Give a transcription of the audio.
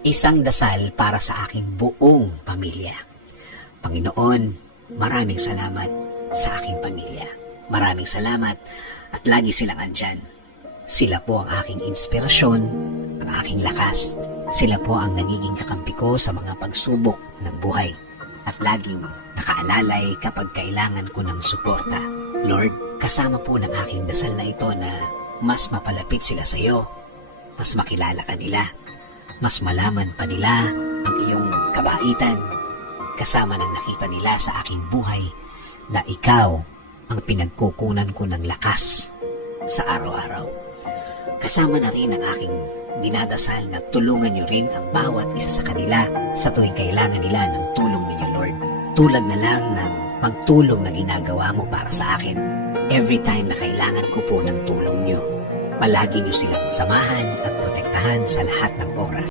Isang dasal para sa aking buong pamilya. Panginoon, maraming salamat sa aking pamilya. Maraming salamat at lagi silang andyan. Sila po ang aking inspirasyon, ang aking lakas. Sila po ang nagiging kakampi ko sa mga pagsubok ng buhay. At laging nakaalalay kapag kailangan ko ng suporta. Lord, kasama po ng aking dasal na ito na mas mapalapit sila sa iyo. Mas makilala ka nila. Mas malaman pa nila ang iyong kabaitan. Kasama ng nakita nila sa aking buhay na ikaw ang pinagkukunan ko ng lakas sa araw-araw. Kasama na rin ang aking dinadasal na tulungan niyo rin ang bawat isa sa kanila sa tuwing kailangan nila ng tulong ninyo, Lord. Tulad na lang ng pagtulong na ginagawa mo para sa akin. Every time na kailangan ko po ng tulong niyo, palagi niyo silang samahan at protektahan sa lahat ng oras.